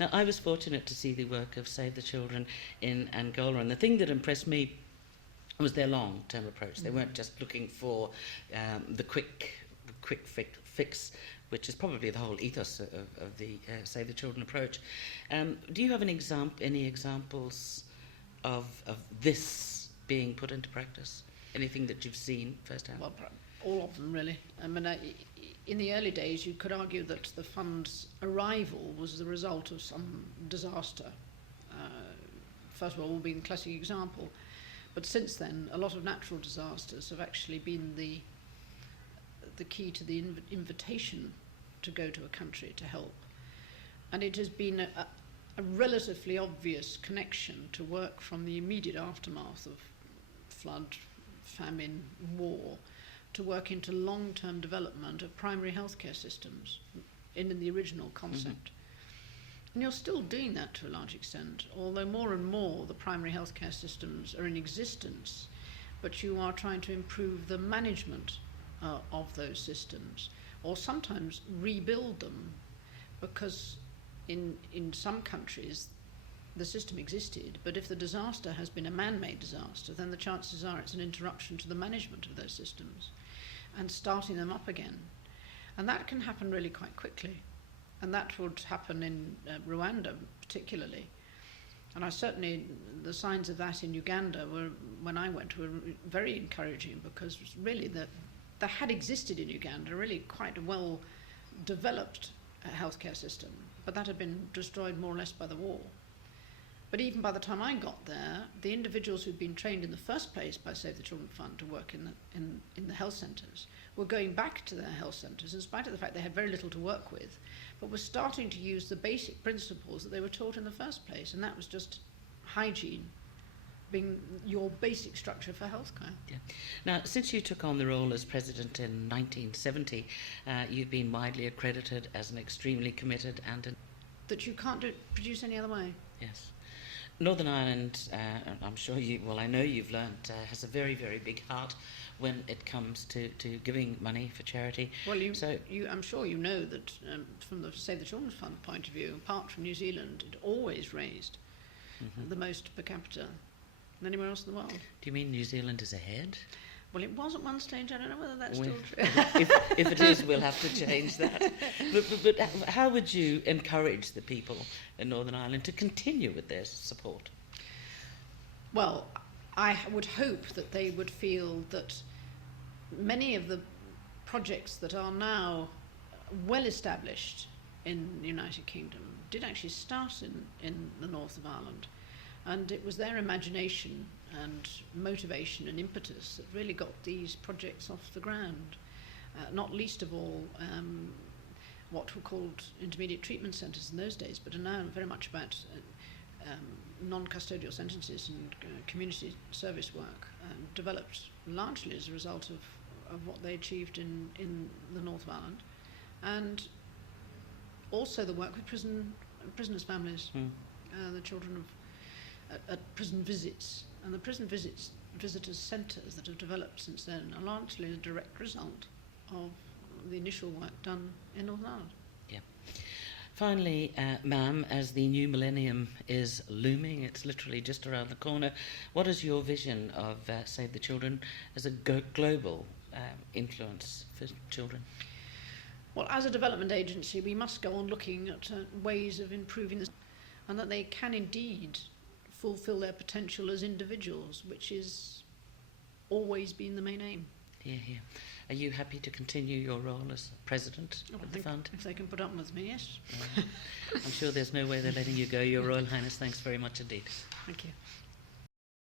Now, I was fortunate to see the work of Save the Children in Angola, and the thing that impressed me was their long-term approach. They weren't just looking for the quick fix, which is probably the whole ethos of the Save the Children approach. Do you have any examples of this being put into practice? Anything that you've seen firsthand? Well, all of them, really. I mean, in the early days, you could argue that the fund's arrival was the result of some disaster. First of all, being the classic example. But since then, a lot of natural disasters have actually been the key to the invitation to go to a country to help. And it has been a relatively obvious connection to work from the immediate aftermath of flood, famine, war, to work into long-term development of primary healthcare systems in the original concept. And you're still doing that to a large extent, although more and more the primary healthcare systems are in existence, but you are trying to improve the management of those systems, or sometimes rebuild them, because in some countries the system existed, but if the disaster has been a man-made disaster, then the chances are it's an interruption to the management of those systems and starting them up again. And that can happen really quite quickly. And that would happen in Rwanda particularly. And the signs of that in Uganda when I went, were very encouraging, because really there had existed in Uganda really quite a well-developed healthcare system, but that had been destroyed more or less by the war. But even by the time I got there, the individuals who'd been trained in the first place by Save the Children Fund to work in the health centres were going back to their health centres, in spite of the fact they had very little to work with, but were starting to use the basic principles that they were taught in the first place, and that was just hygiene being your basic structure for healthcare. Yeah. Now, since you took on the role as president in 1970, you've been widely accredited as an extremely committed and... That you can't produce any other way. Yes. Northern Ireland, I'm sure I know you've learnt, has a very, very big heart when it comes to giving money for charity. Well, I'm sure you know that from the Save the Children's Fund point of view, apart from New Zealand, it always raised the most per capita than anywhere else in the world. Do you mean New Zealand is ahead? Well, it was at one stage. I don't know whether that's still true. If it is, we'll have to change that. But how would you encourage the people in Northern Ireland to continue with their support? Well, I would hope that they would feel that many of the projects that are now well established in the United Kingdom did actually start in the north of Ireland. And it was their imagination and motivation and impetus that really got these projects off the ground. Not least of all what were called intermediate treatment centres in those days, but are now very much about non-custodial sentences and community service work, developed largely as a result of what they achieved in the North of Ireland, and also the work with prisoners' families, the children of at prison visits, and the prison visitors' centres that have developed since then are largely a direct result of the initial work done in Northern Ireland. Yeah. Finally, ma'am, as the new millennium is looming, it's literally just around the corner, what is your vision of Save the Children as a global influence for children? Well, as a development agency, we must go on looking at ways of improving this, and that they can indeed fulfil their potential as individuals, which is always been the main aim. Yeah, yeah. Are you happy to continue your role as president of the fund? If they can put up with me, yes. I'm sure there's no way they're letting you go, Your Royal Highness. Thanks very much indeed. Thank you.